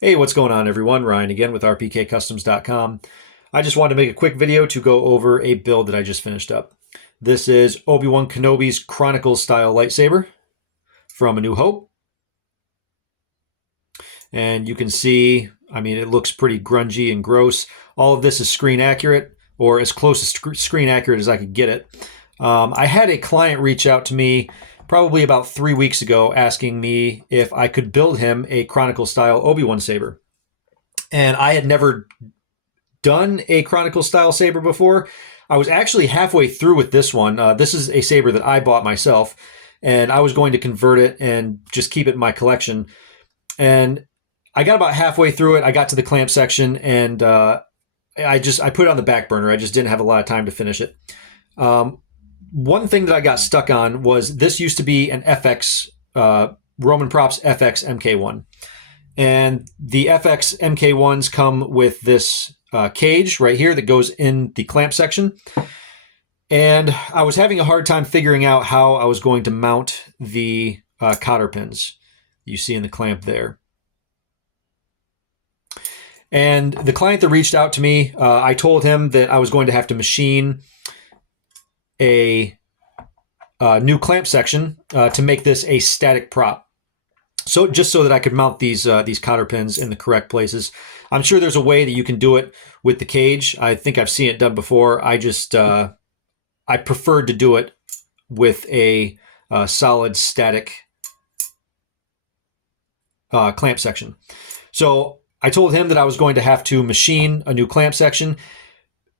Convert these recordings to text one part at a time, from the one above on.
Hey, what's going on, everyone? Ryan again with rpkcustoms.com. I just wanted to make a quick video to go over a build that I just finished up. This is Obi Wan Kenobi's Chronicles style lightsaber from A New Hope. And you can see, it looks pretty grungy and gross. All of this is screen accurate, or as close to screen accurate as I could get it. I had a client reach out to me probably about 3 weeks ago asking me if I could build him a Chronicle style Obi-Wan saber. And I had never done a Chronicle style saber before. I was actually halfway through with this one. This is a saber that I bought myself, and I was going to convert it and just keep it in my collection. And I got about halfway through it. I got to the clamp section, and I put it on the back burner. I just didn't have a lot of time to finish it. One thing that I got stuck on was this used to be an FX, Roman Props FX MK1. And the FX MK1s come with this cage right here that goes in the clamp section. And I was having a hard time figuring out how I was going to mount the cotter pins you see in the clamp there. And the client that reached out to me, I told him that I was going to have to machine a new clamp section to make this a static prop. So just so that I could mount these cotter pins in the correct places. I'm sure there's a way that you can do it with the cage. I think I've seen it done before. I just I preferred to do it with a solid static clamp section. So I told him that I was going to have to machine a new clamp section,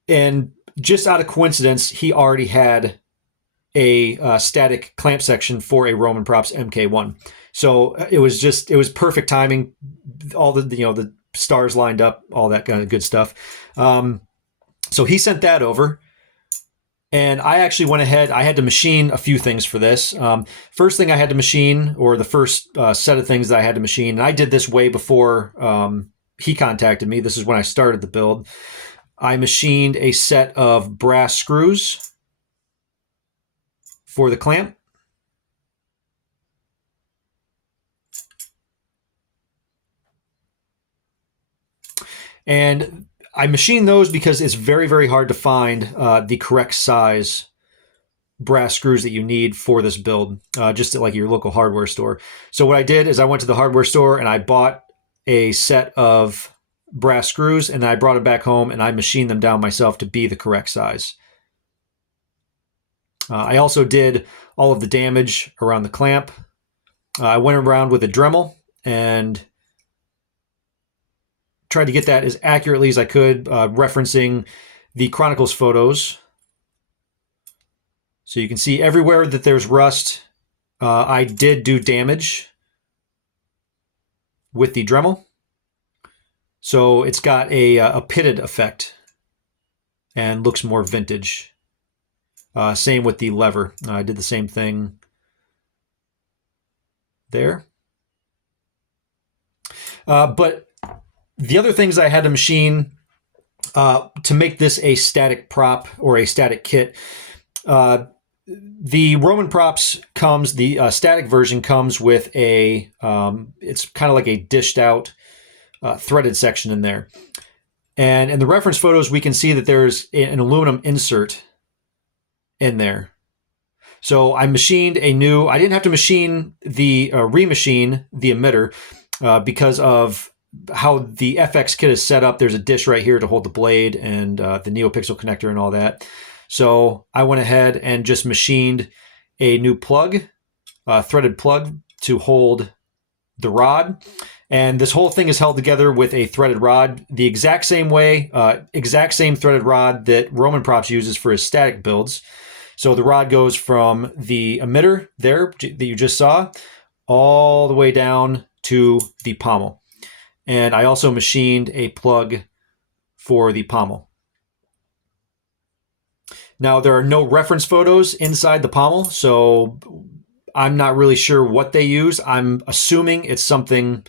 and just out of coincidence, he already had a static clamp section for a Roman Props MK1. So it was perfect timing. All the stars lined up, all that kind of good stuff. So he sent that over, and I actually went ahead. I had to machine a few things for this. First thing I had to machine, or the first set of things that I had to machine, and I did this way before he contacted me. This is when I started the build. I machined a set of brass screws for the clamp. And I machined those because it's very, very hard to find the correct size brass screws that you need for this build, just at like your local hardware store. So what I did is I went to the hardware store and I bought a set of brass screws, and I brought them back home and I machined them down myself to be the correct size. I also did all of the damage around the clamp. I went around with a Dremel and tried to get that as accurately as I could, referencing the Chronicles photos. So you can see everywhere that there's rust, I did do damage with the Dremel. So it's got a pitted effect and looks more vintage. Same with the lever. I did the same thing there. But the other things I had to machine to make this a static prop or a static kit, the Roman Props comes, the static version comes with a, it's kind of like a dished out threaded section in there. And in the reference photos, we can see that there's an aluminum insert in there. So I machined a new, I didn't have to machine the, remachine the emitter because of how the FX kit is set up. There's a dish right here to hold the blade and the NeoPixel connector and all that. So I went ahead and just machined a new plug, threaded plug to hold the rod. And this whole thing is held together with a threaded rod, the exact same way, exact same threaded rod that Roman Props uses for his static builds. So the rod goes from the emitter there that you just saw all the way down to the pommel. And I also machined a plug for the pommel. Now, there are no reference photos inside the pommel, so I'm not really sure what they use. I'm assuming it's something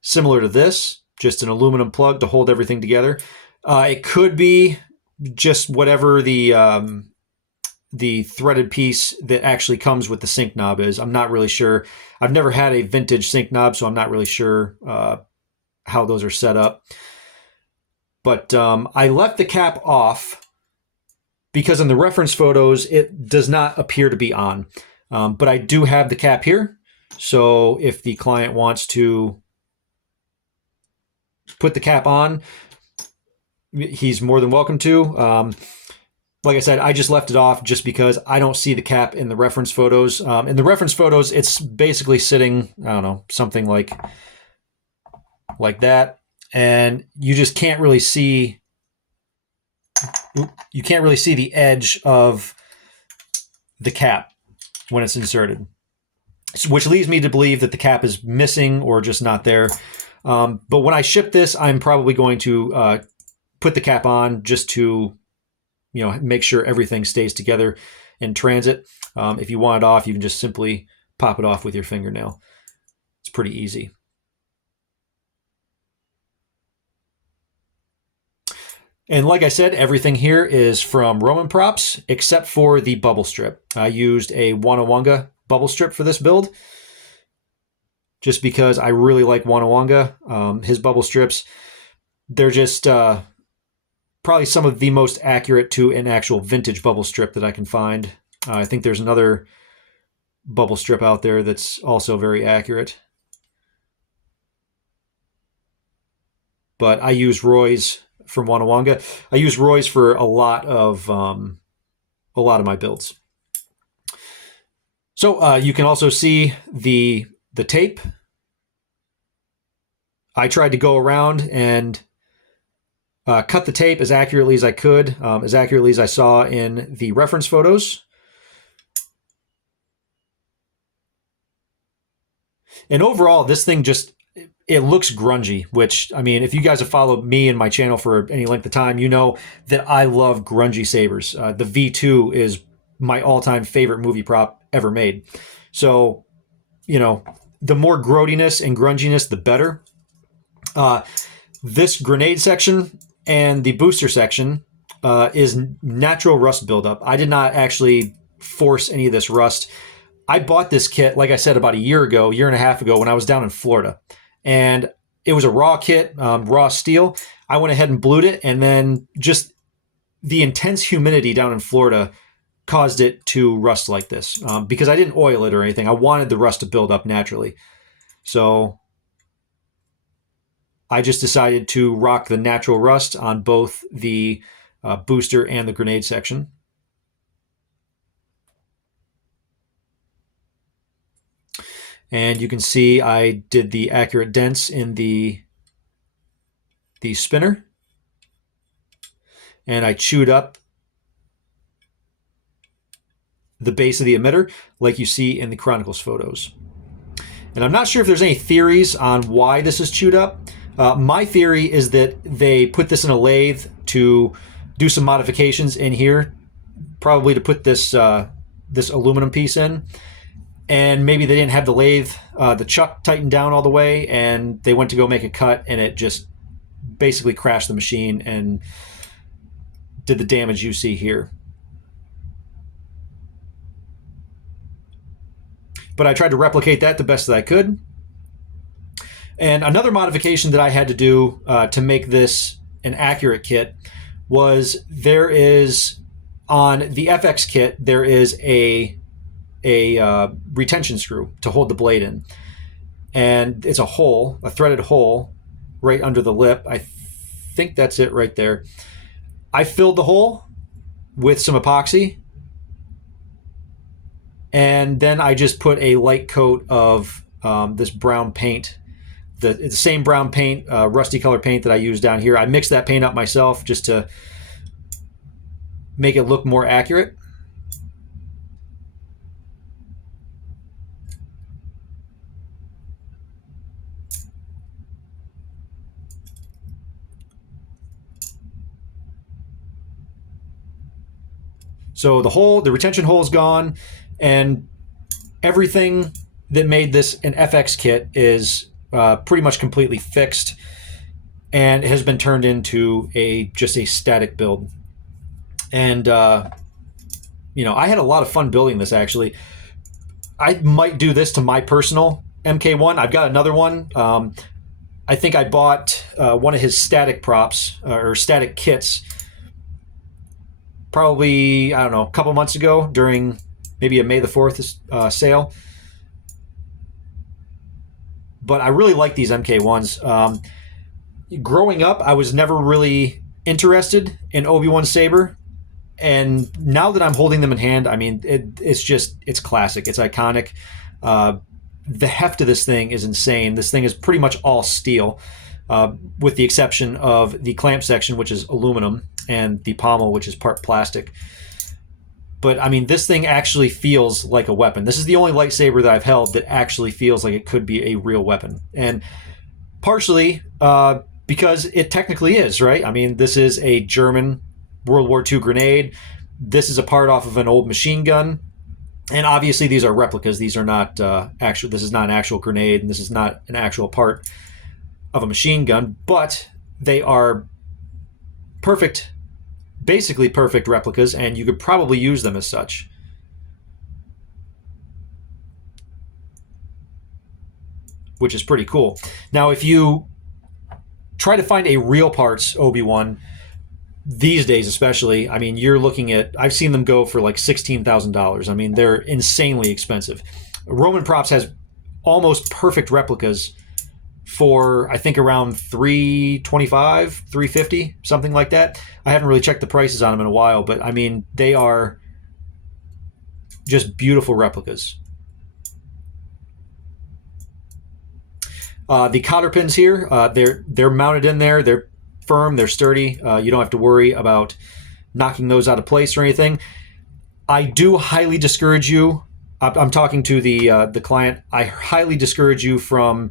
similar to this, just an aluminum plug to hold everything together. It could be just whatever the threaded piece that actually comes with the sync knob is. I'm not really sure. I've never had a vintage sync knob, so I'm not really sure how those are set up. But I left the cap off because in the reference photos, it does not appear to be on. But I do have the cap here. So if the client wants to put the cap on, he's more than welcome to. Like I said, I just left it off just because I don't see the cap in the reference photos. In the reference photos, it's basically sitting, I don't know, something like that. And you just can't really see, the edge of the cap when it's inserted, which leads me to believe that the cap is missing or just not there. But when I ship this, I'm probably going to put the cap on just to make sure everything stays together in transit. If you want it off, you can just simply pop it off with your fingernail. It's pretty easy. And like I said, everything here is from Roman Props, except for the bubble strip. I used a Wanawanga bubble strip for this build, just because I really like Wanawanga. His bubble strips, they're just probably some of the most accurate to an actual vintage bubble strip that I can find. I think there's another bubble strip out there that's also very accurate. But I use Roy's from Wanawanga. I use Roy's for a lot of my builds. So you can also see the tape. I tried to go around and cut the tape as accurately as I could, as accurately as I saw in the reference photos. And overall, this thing it looks grungy, which, I mean, if you guys have followed me and my channel for any length of time, you know that I love grungy sabers. The V2 is my all-time favorite movie prop ever made. So, the more grody-ness and grunginess, the better. This grenade section and the booster section is natural rust buildup. I did not actually force any of this rust. I bought this kit, like I said, about a year and a half ago when I was down in Florida. And it was a raw kit, raw steel. I went ahead and blued it, and then just the intense humidity down in Florida caused it to rust like this, because I didn't oil it or anything. I wanted the rust to build up naturally. So I just decided to rock the natural rust on both the booster and the grenade section. And you can see I did the accurate dents in the spinner. And I chewed up the base of the emitter like you see in the Chronicles photos. And I'm not sure if there's any theories on why this is chewed up. My theory is that they put this in a lathe to do some modifications in here, probably to put this aluminum piece in. And maybe they didn't have the lathe, the chuck tightened down all the way, and they went to go make a cut, and it just basically crashed the machine and did the damage you see here. But I tried to replicate that the best that I could. And another modification that I had to do to make this an accurate kit was there is, on the FX kit, there is a retention screw to hold the blade in. And it's a threaded hole right under the lip. I think that's it right there. I filled the hole with some epoxy, and then I just put a light coat of this brown paint, the same brown paint, rusty color paint that I use down here. I mixed that paint up myself just to make it look more accurate. So the retention hole is gone, and everything that made this an FX kit is pretty much completely fixed and has been turned into just a static build. And I had a lot of fun building this, actually. I might do this to my personal MK1. I've got another one. I think I bought one of his static props or static kits probably, I don't know, a couple months ago during maybe a May the 4th sale. But I really like these MK1s. Growing up, I was never really interested in Obi-Wan Saber. And now that I'm holding them in hand, I mean, it's classic. It's iconic. Uh, the heft of this thing is insane. This thing is pretty much all steel, with the exception of the clamp section, which is aluminum, and the pommel, which is part plastic. But I mean, this thing actually feels like a weapon. This is the only lightsaber that I've held that actually feels like it could be a real weapon. And partially because it technically is, right? I mean, this is a German World War II grenade. This is a part off of an old machine gun. And obviously, these are replicas. These are not actual. This is not an actual grenade, and this is not an actual part of a machine gun. But they are perfect, basically perfect replicas, and you could probably use them as such. Which is pretty cool. Now, if you try to find a real parts Obi-Wan these days, especially, I mean, you're looking at, I've seen them go for like $16,000. I mean, they're insanely expensive. Roman Props has almost perfect replicas for, I think, around $325, $350, something like that. I haven't really checked the prices on them in a while, but I mean, they are just beautiful replicas. The cotter pins here, they're mounted in there. They're firm. They're sturdy. You don't have to worry about knocking those out of place or anything. I do highly discourage you. I'm talking to the client. I highly discourage you from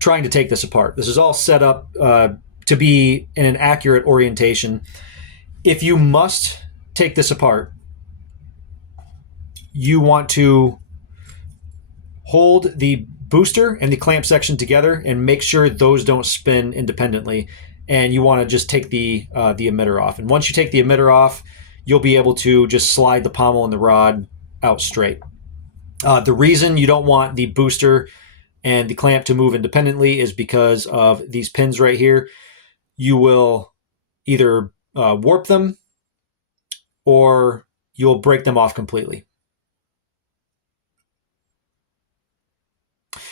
trying to take this apart. This is all set up to be in an accurate orientation. If you must take this apart, you want to hold the booster and the clamp section together and make sure those don't spin independently. And you want to just take the emitter off. And once you take the emitter off, you'll be able to just slide the pommel and the rod out straight. The reason you don't want the booster and the clamp to move independently is because of these pins right here. You will either warp them or you'll break them off completely.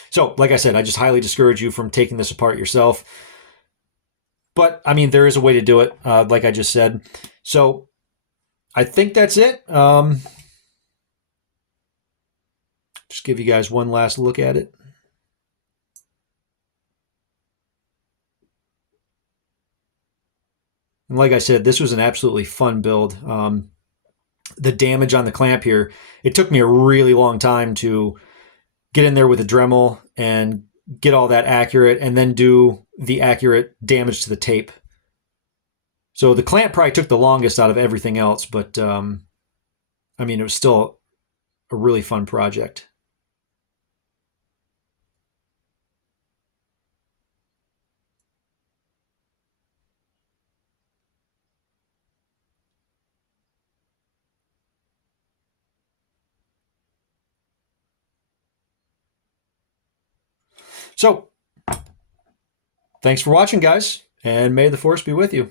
So, like I said, I just highly discourage you from taking this apart yourself. But, I mean, there is a way to do it, like I just said. So, I think that's it. Just give you guys one last look at it. And like I said, this was an absolutely fun build. The damage on the clamp here, it took me a really long time to get in there with a Dremel and get all that accurate and then do the accurate damage to the tape. So the clamp probably took the longest out of everything else, but I mean, it was still a really fun project. So, thanks for watching, guys, and may the Force be with you.